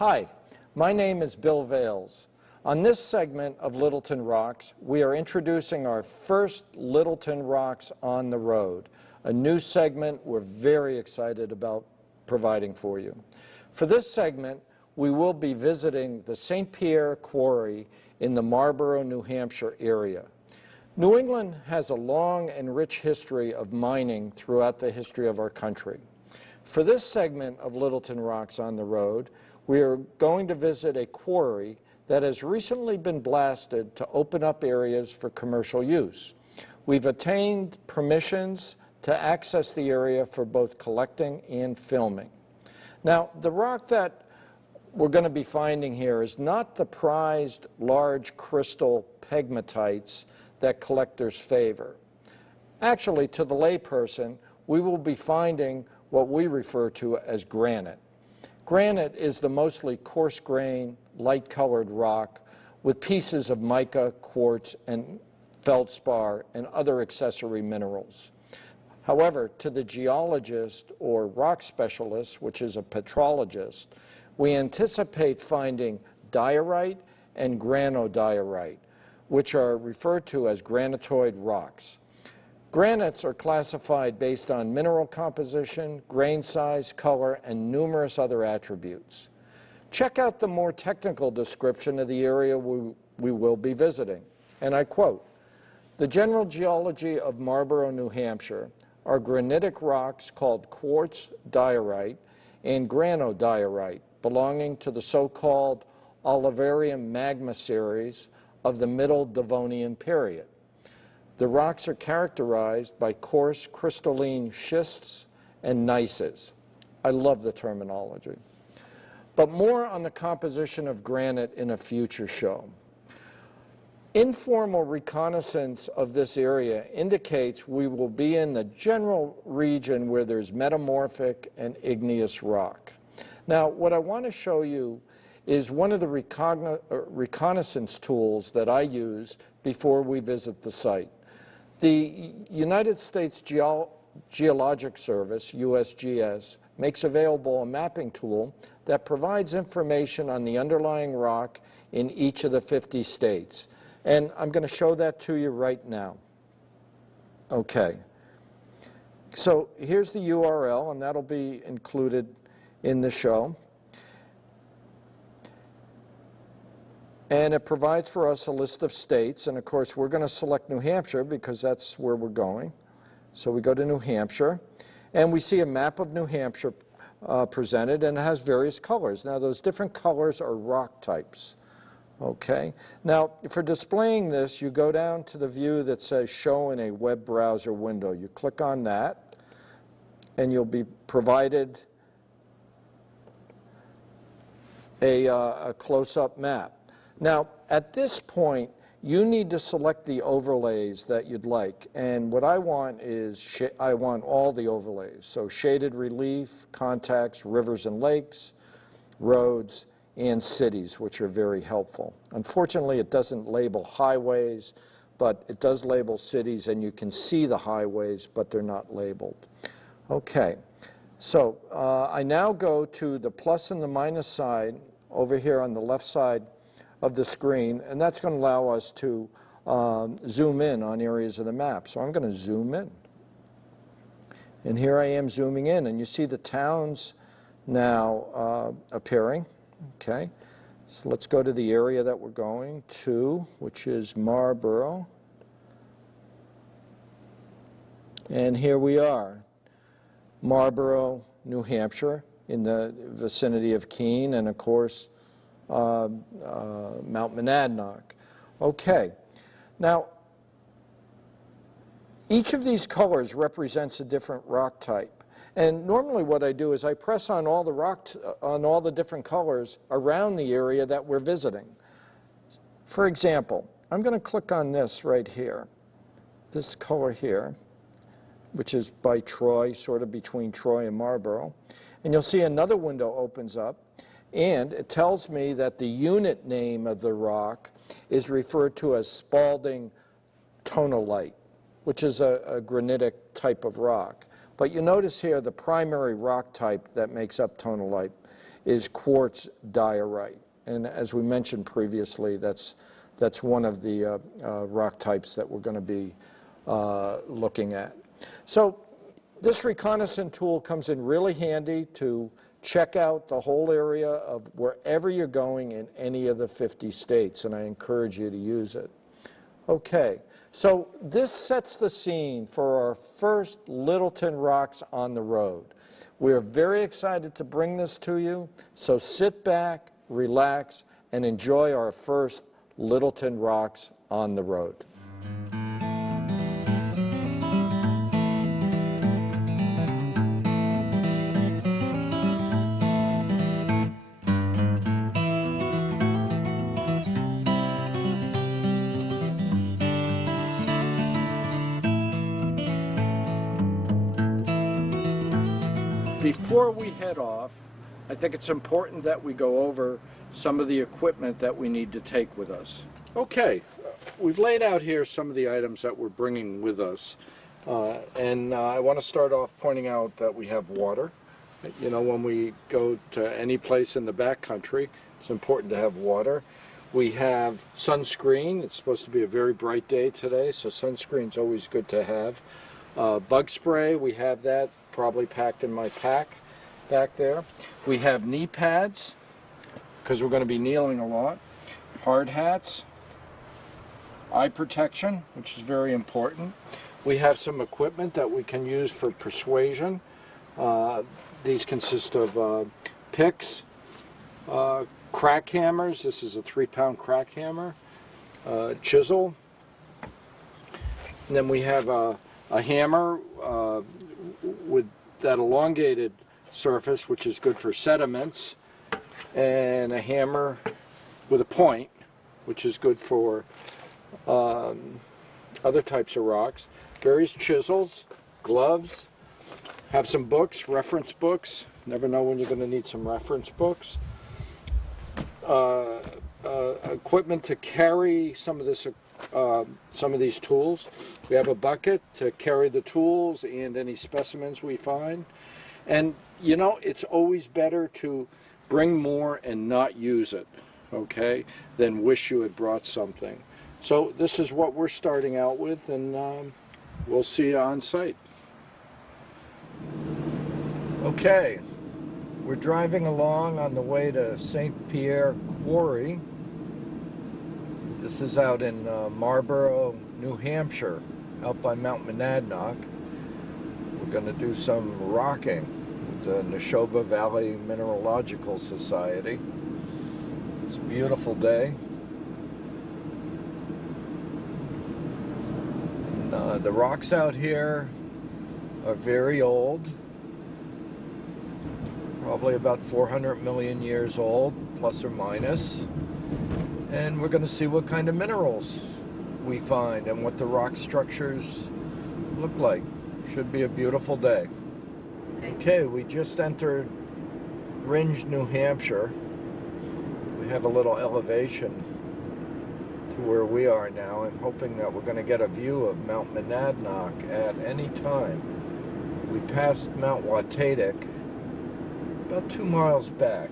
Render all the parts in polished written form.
Hi, my name is Bill Vales. On this segment of Littleton Rocks, we are introducing our first Littleton Rocks on the Road, a new segment we're very excited about providing for you. For this segment, we will be visiting the St. Pierre Quarry in the Marlborough, New Hampshire area. New England has a long and rich history of mining throughout the history of our country. For this segment of Littleton Rocks on the Road, we are going to visit a quarry that has recently been blasted to open up areas for commercial use. We've obtained permissions to access the area for both collecting and filming. Now, the rock that we're going to be finding here is not the prized large crystal pegmatites that collectors favor. Actually, to the layperson, we will be finding what we refer to as granite. Granite is the mostly coarse-grained, light-colored rock with pieces of mica, quartz, and feldspar and other accessory minerals. However, to the geologist or rock specialist, which is a petrologist, we anticipate finding diorite and granodiorite, which are referred to as granitoid rocks. Granites are classified based on mineral composition, grain size, color, and numerous other attributes. Check out the more technical description of the area we will be visiting, and I quote, "The general geology of Marlborough, New Hampshire are granitic rocks called quartz diorite and granodiorite, belonging to the so-called Oliverian magma series of the Middle Devonian period. The rocks are characterized by coarse crystalline schists and gneisses." I love the terminology. But more on the composition of granite in a future show. Informal reconnaissance of this area indicates we will be in the general region where there's metamorphic and igneous rock. Now, what I want to show you is one of the reconnaissance tools that I use before we visit the site. The United States Geologic Service, USGS, makes available a mapping tool that provides information on the underlying rock in each of the 50 states. And I'm going to show that to you right now. Okay. So here's the URL, and that'll be included in the show. And it provides for us a list of states, and of course we're going to select New Hampshire because that's where we're going. So we go to New Hampshire, and we see a map of New Hampshire presented, and it has various colors. Now those different colors are rock types. Okay. Now for displaying this, you go down to the view that says Show in a web browser window. You click on that, and you'll be provided a close-up map. Now, at this point, you need to select the overlays that you'd like. And what I want is, I want all the overlays. So shaded relief, contacts, rivers and lakes, roads, and cities, which are very helpful. Unfortunately, it doesn't label highways, but it does label cities, and you can see the highways, but they're not labeled. Okay, so I now go to the plus and the minus side over here on the left side of the screen, and that's going to allow us to zoom in on areas of the map. So I'm going to zoom in. And here I am zooming in, and you see the towns now appearing. Okay, so let's go to the area that we're going to, which is Marlborough. And here we are, Marlborough, New Hampshire, in the vicinity of Keene, and of course, Mount Monadnock. Okay, now each of these colors represents a different rock type, and normally what I do is I press on all the different colors around the area that we're visiting. For example, I'm going to click on this right here, this color here, which is by Troy, sort of between Troy and Marlborough, and you'll see another window opens up. And it tells me that the unit name of the rock is referred to as Spalding tonalite, which is a granitic type of rock. But you notice here the primary rock type that makes up tonalite is quartz diorite. And as we mentioned previously, that's one of the rock types that we're going to be looking at. So this reconnaissance tool comes in really handy to check out the whole area of wherever you're going in any of the 50 states, and I encourage you to use it. Okay, so this sets the scene for our first Littleton Rocks on the road. We are very excited to bring this to you, so sit back, relax, and enjoy our first Littleton Rocks on the road. Before we head off, I think it's important that we go over some of the equipment that we need to take with us. Okay, we've laid out here some of the items that we're bringing with us. I want to start off pointing out that we have water. You know, when we go to any place in the backcountry, it's important to have water. We have sunscreen. It's supposed to be a very bright day today, so sunscreen's always good to have. Bug spray, we have that probably packed in my pack back there. We have knee pads, because we're going to be kneeling a lot. Hard hats. Eye protection, which is very important. We have some equipment that we can use for persuasion. These consist of picks, crack hammers. This is a 3-pound crack hammer. Chisel. And then we have a hammer with that elongated surface, which is good for sediments, and a hammer with a point, which is good for other types of rocks. Various chisels, gloves, have some books, reference books. Never know when you're going to need some reference books. Equipment to carry some of these tools. We have a bucket to carry the tools and any specimens we find. And you know, it's always better to bring more and not use it, okay, than wish you had brought something. So this is what we're starting out with, and we'll see you on site. Okay, we're driving along on the way to St. Pierre Quarry. This is out in Marlborough, New Hampshire, out by Mount Monadnock. We're going to do some rocking with the Neshoba Valley Mineralogical Society. It's a beautiful day. And, the rocks out here are very old, probably about 400 million years old, plus or minus. And we're going to see what kind of minerals we find and what the rock structures look like. Should be a beautiful day. Okay, we just entered Ringe, New Hampshire. We have a little elevation to where we are now. I'm hoping that we're going to get a view of Mount Monadnock at any time. We passed Mount Watatic about 2 miles back.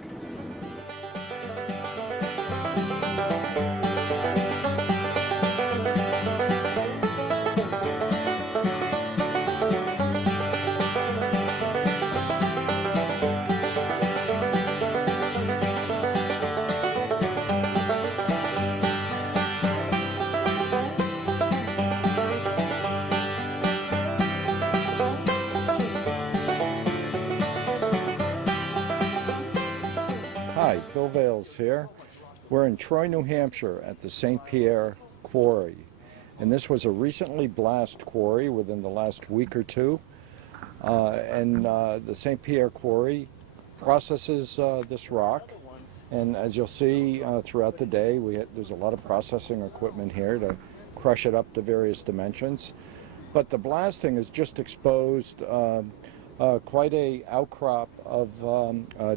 Hi, Bill Vales here. We're in Troy, New Hampshire at the St. Pierre Quarry. And this was a recently blasted quarry within the last week or two. The St. Pierre Quarry processes this rock. And as you'll see throughout the day, there's a lot of processing equipment here to crush it up to various dimensions. But the blasting has just exposed quite a outcrop of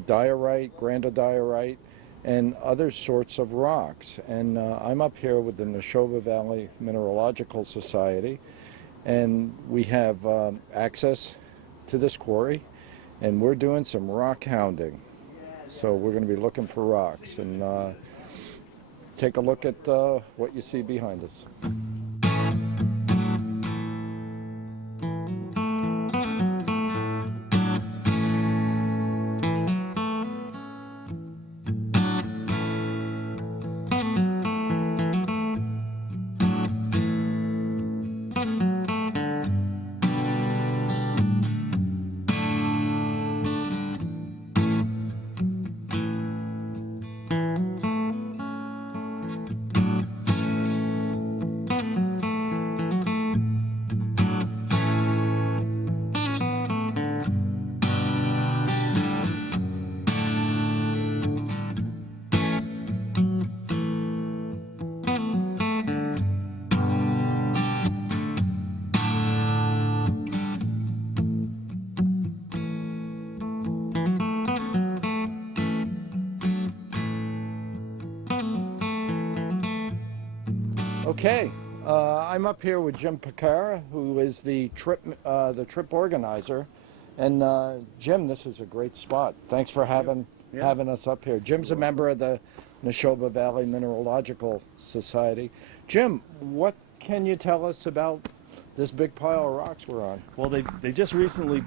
diorite, granodiorite, and other sorts of rocks. And I'm up here with the Neshoba Valley Mineralogical Society, and we have access to this quarry, and we're doing some rock hounding. So we're going to be looking for rocks, and take a look at what you see behind us. Okay, I'm up here with Jim Picara, who is the trip organizer, and Jim, this is a great spot. Thanks for having us up here. Jim's a member of the Neshoba Valley Mineralogical Society. Jim, what can you tell us about this big pile of rocks we're on? Well, they just recently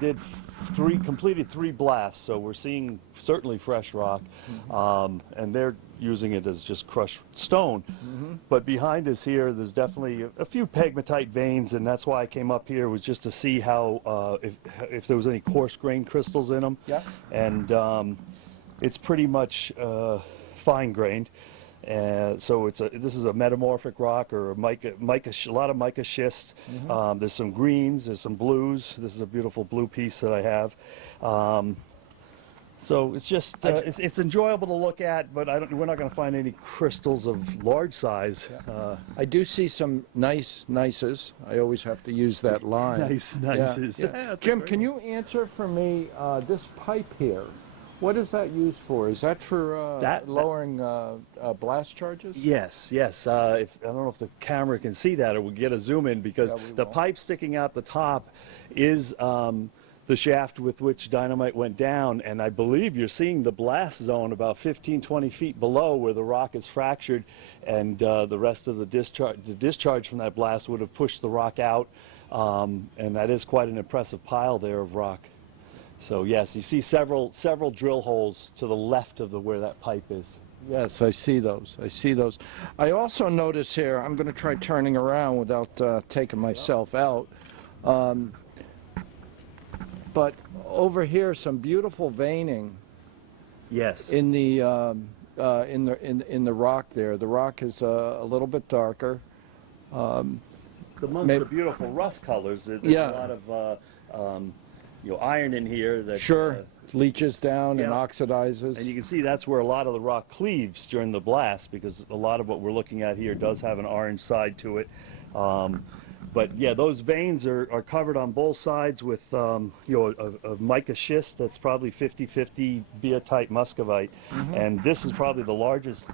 completed 3 blasts, so we're seeing certainly fresh rock, and they're using it as just crushed stone. But behind us here, there's definitely a few pegmatite veins, and that's why I came up here, was just to see how if there was any coarse grain crystals in them. Yeah. And it's pretty much fine grained. So this is a metamorphic rock, or a lot of mica schist. There's some greens, there's some blues. This is a beautiful blue piece that I have. So it's just it's enjoyable to look at, but we're not going to find any crystals of large size. Yeah. I do see some nices. I always have to use that line. Nices. Yeah. Yeah. Jim, can you answer for me this pipe here? What is that used for? Is that for lowering blast charges? Yes, yes. I don't know if the camera can see that, or we'll get a zoom in, because the pipe sticking out the top is the shaft with which dynamite went down, and I believe you're seeing the blast zone about 15-20 feet below where the rock is fractured, and the rest of the discharge from that blast would have pushed the rock out, and that is quite an impressive pile there of rock. So yes, you see several drill holes to the left of where that pipe is. Yes, I see those. I see those. I also notice here, I'm going to try turning around without taking myself out. But over here, some beautiful veining. Yes. In the rock there. The rock is a little bit darker. The months are beautiful rust colors. There's a lot of iron in here that leaches down and oxidizes. And you can see that's where a lot of the rock cleaves during the blast, because a lot of what we're looking at here does have an orange side to it. But yeah, those veins are covered on both sides with a mica schist that's probably 50-50 biotite muscovite, and this is probably the largest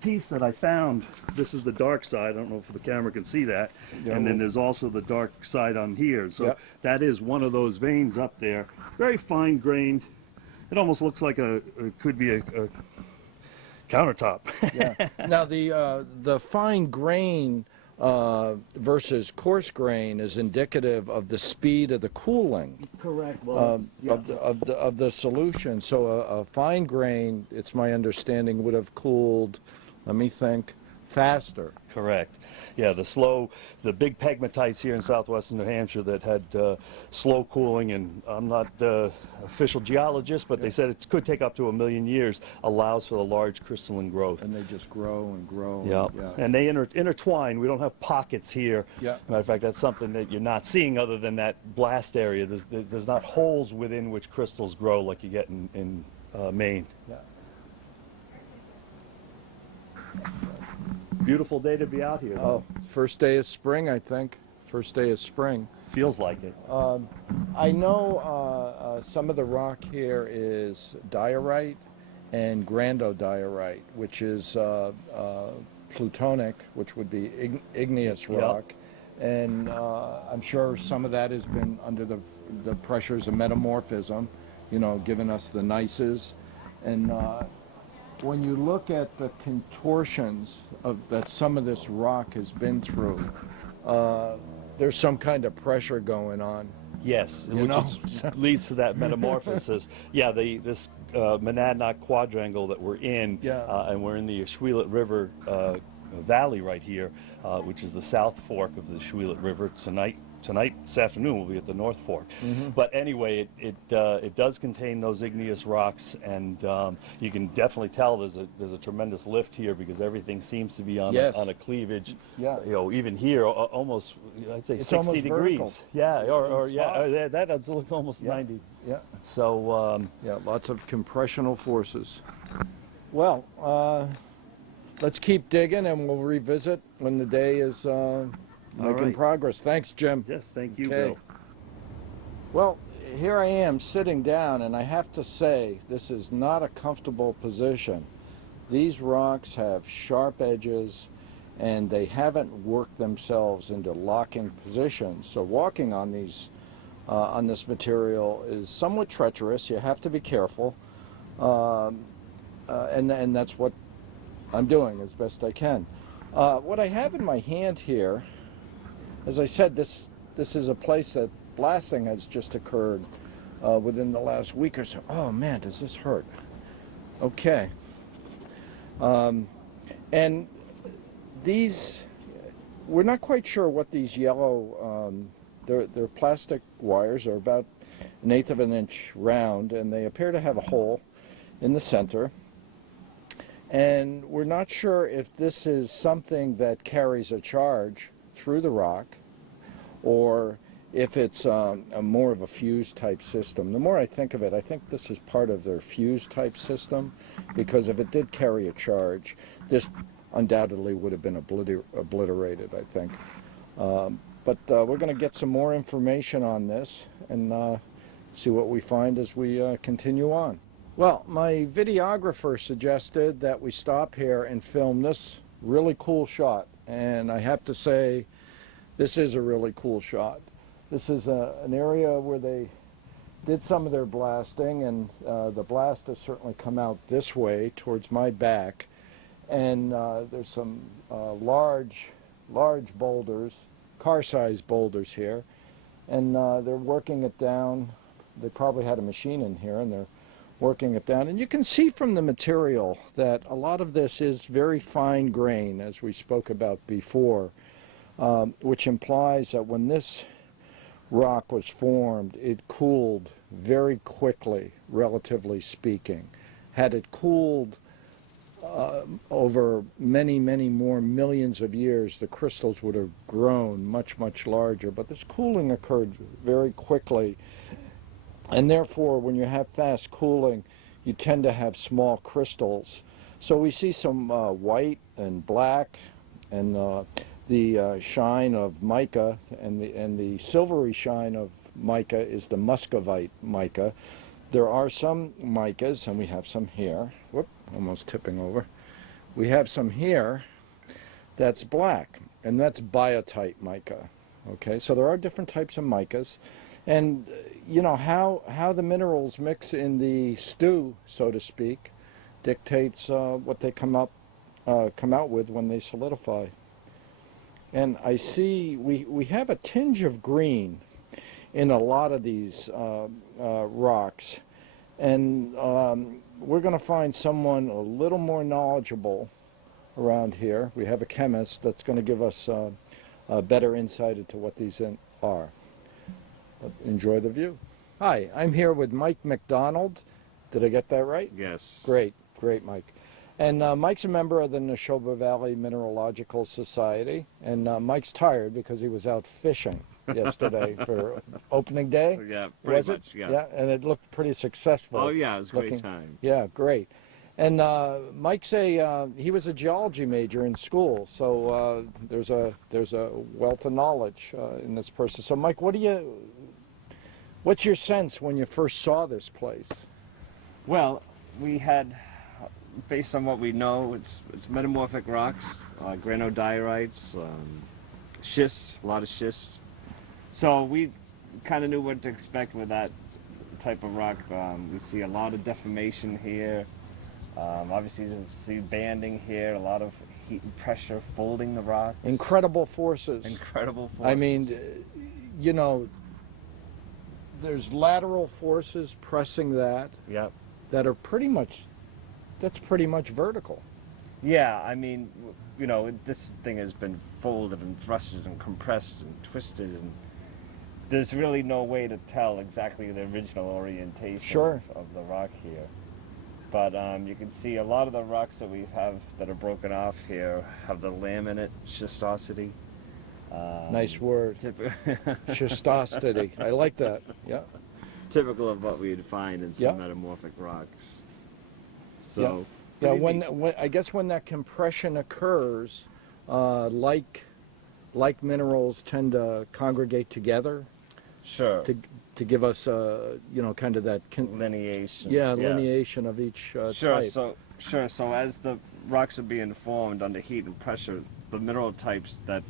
piece that I found. This is the dark side. I don't know if the camera can see that. And then there's also the dark side on here. So that is one of those veins up there. Very fine grained. It almost looks like it could be a countertop. Now the fine grain versus coarse grain is indicative of the speed of the cooling. Correct. Of the solution. So a fine grain, it's my understanding, would have cooled, let me think, faster. Correct. Yeah, the big pegmatites here in southwestern New Hampshire that had slow cooling, and I'm not an official geologist, but they said it could take up to 1 million years, allows for the large crystalline growth. And they just grow and grow. Yeah. And they intertwine. We don't have pockets here. Matter of fact, that's something that you're not seeing other than that blast area. There's not holes within which crystals grow like you get in Maine. Beautiful day to be out here. Oh, first day of spring, I think. First day of spring. Feels like it. I know some of the rock here is diorite and granodiorite, which is plutonic, which would be igneous rock. And I'm sure some of that has been under the pressures of metamorphism, giving us the gneisses. And when you look at the contortions that some of this rock has been through, there's some kind of pressure going on. Yes, You which know? leads to that metamorphosis. Yeah, this Monadnock quadrangle that we're in, Yeah. and we're in the Schuylkill River valley right here, which is the South Fork of the Schuylkill River. This afternoon, we'll be at the North Fork. But anyway, it does contain those igneous rocks, and you can definitely tell there's a tremendous lift here because everything seems to be on Yes. on a cleavage. Yeah. You know, even here, almost I'd say It's 60 almost degrees. vertical. Yeah, or spot. yeah, that's almost Yeah. 90. Yeah. So Yeah, lots of compressional forces. Well, let's keep digging, and we'll revisit when the day is making right. progress. Thanks, Jim. yes, thank you, Okay. Bill. Well, here I am sitting down, and I have to say, this is not a comfortable position. These rocks have sharp edges, and they haven't worked themselves into locking positions. So walking on these, on this material is somewhat treacherous. You have to be careful, and that's what I'm doing as best I can. What I have in my hand here, as I said, this is a place that blasting has just occurred within the last week or so. Oh man, does this hurt? Okay. And these, we're not quite sure what these yellow, they're plastic wires. Are about 1/8 of an inch round, and they appear to have a hole in the center. And we're not sure if this is something that carries a charge through the rock, or if it's more of a fuse type system. The more I think of it, I think this is part of their fuse type system, because if it did carry a charge, this undoubtedly would have been obliterated, I think. But we're going to get some more information on this and see what we find as we continue on. Well, my videographer suggested that we stop here and film this really cool shot, and I have to say, this is a really cool shot. This is an area where they did some of their blasting, and the blast has certainly come out this way towards my back, and there's some large boulders, car-sized boulders here, and they're working it down. They probably had a machine in here, and they're working it down. And you can see from the material that a lot of this is very fine grain, as we spoke about before, which implies that when this rock was formed, it cooled very quickly, relatively speaking. Had it cooled over many more millions of years, the crystals would have grown much larger. But this cooling occurred very quickly, and therefore when you have fast cooling, you tend to have small crystals. So we see some white and black, and the shine of mica, and the silvery shine of mica is the muscovite mica. There are some micas, and we have some here. Whoop, almost tipping over. We have some here that's black, and that's biotite mica. Okay, so there are different types of micas, and you know how the minerals mix in the stew, so to speak, dictates what they come out with when they solidify. And I see we have a tinge of green in a lot of these rocks, and we're going to find someone a little more knowledgeable around here. We have a chemist that's going to give us a better insight into what these are. But enjoy the view. Hi, I'm here with Mike McDonald. Did I get that right? Yes. Great, Mike. And Mike's a member of the Neshoba Valley Mineralogical Society, and Mike's tired because he was out fishing yesterday for opening day. Yeah, pretty much, Yeah, yeah. and it looked pretty successful. Oh, yeah, it was a great time. Yeah, great. And Mike's he was a geology major in school, so there's a wealth of knowledge in this person. So Mike, what's your sense when you first saw this place? Well, we had, based on what we know, it's metamorphic rocks, granodiorites, schists, a lot of schists. So we kind of knew what to expect with that type of rock. We see a lot of deformation here. Obviously, you see banding here, a lot of heat and pressure folding the rock. Incredible forces. Incredible forces. I mean, you know, there's lateral forces pressing that Yep. that are pretty much, that's pretty much vertical. Yeah, I mean, you know, this thing has been folded and thrusted and compressed and twisted, and there's really no way to tell exactly the original orientation Sure. of the rock here. But you can see a lot of the rocks that we have that are broken off here have the laminate schistosity. Nice word. Schistosity. I like that. Yeah. Typical of what we'd find in some Yeah. metamorphic rocks. So, Yeah, pretty when, neat. I guess when that compression occurs, like minerals tend to congregate together Sure. to give us, you know, kind of that, Lineation. lineation of each Sure. type. So as the rocks are being formed under heat and pressure, the mineral types that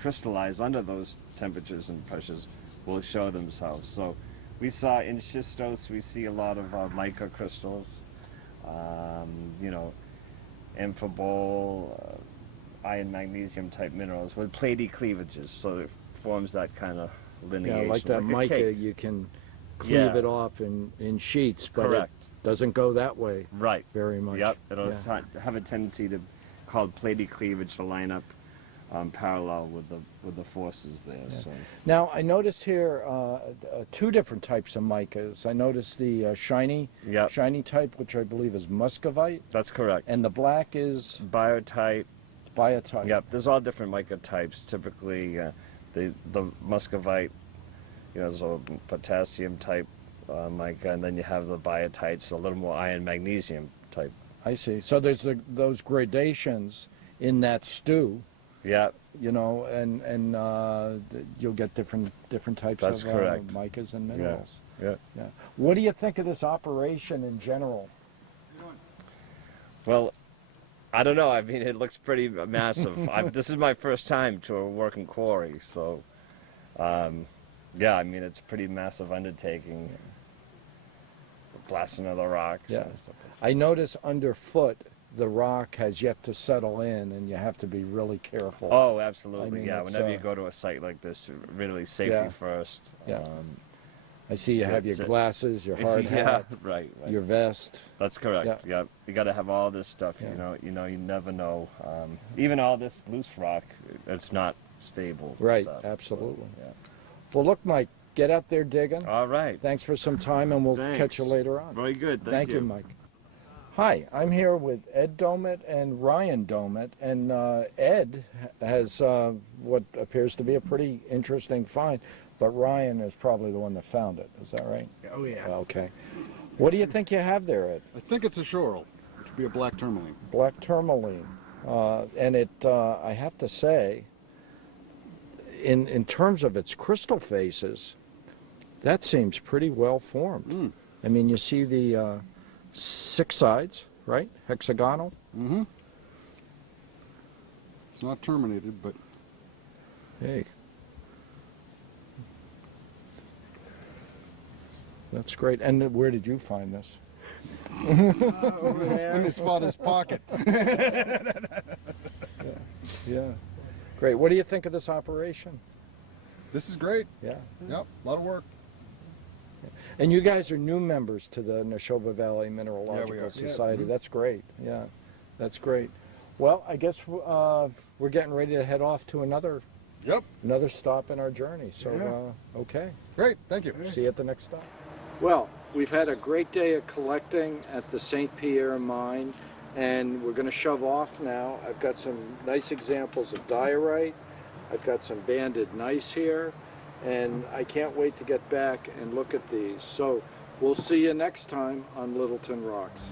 crystallize under those temperatures and pressures will show themselves. So we saw in schistose, we see a lot of mica crystals, you know, amphibole, iron magnesium type minerals with platy cleavages. So it forms that kind of lineation. Yeah, like that a mica, cake. you can cleave Yeah. it off in sheets, but Correct. it doesn't go that way Right. very much. Yep. It'll Yeah. have a tendency to called platy cleavage to line up parallel with the forces there. So Now, I notice here two different types of micas. I notice the shiny Yep. type, which I believe is muscovite, that's correct. and the black is Biotite. biotite. Yep. There's all different mica types. Typically, the muscovite, you know, there's a potassium type mica, and then you have the biotites, a little more iron magnesium type. I see. So there's those gradations in that stew, Yeah. you know, and you'll get different types That's of correct. micas and minerals. Yeah. Yeah. What do you think of this operation in general? Well, I don't know. I mean, it looks pretty massive. This is my first time to a working quarry, so yeah. I mean, it's a pretty massive undertaking. Blasting of the rocks. Yeah. And stuff. I notice underfoot the rock has yet to settle in, and you have to be really careful. Oh, absolutely. I mean, yeah. it's, Whenever you go to a site like this, really safety Yeah. first. Yeah. I see you have your That's it. glasses, your hard yeah. hat, Right. your vest. That's correct. Yeah. Yeah. You got to have all this stuff. Yeah. You never know. Even all this loose rock, it's not stable. Right, stuff, absolutely. So, yeah. Well, look, Mike, get out there digging. All right. Thanks for some time, and we'll Thanks. catch you later on. Very good. Thank you, Mike. Hi, I'm here with Ed Domit and Ryan Domit, and Ed has what appears to be a pretty interesting find, but Ryan is probably the one that found it. Is that right? Oh, yeah. Okay. What do you think you have there, Ed? I think it's a schorl, which would be a black tourmaline. Black tourmaline. And it, I have to say, in terms of its crystal faces, that seems pretty well formed. Mm. I mean, you see the 6 sides, right? Hexagonal. Mm-hmm. It's not terminated, but Hey. That's great. And where did you find this? in his father's pocket. Yeah. Great. What do you think of this operation? This is great. Yeah. Yep, a lot of work. And you guys are new members to the Neshoba Valley Mineralogical are. Yeah. Society. Mhm. That's great. Yeah. That's great. Well, I guess we're getting ready to head off to another Yep, stop in our journey. So, okay. great, thank you. See you at the next stop. Well, we've had a great day of collecting at the St. Pierre mine, and we're going to shove off now. I've got some nice examples of diorite. I've got some banded gneiss here, and I can't wait to get back and look at these. So we'll see you next time on Littleton Rocks.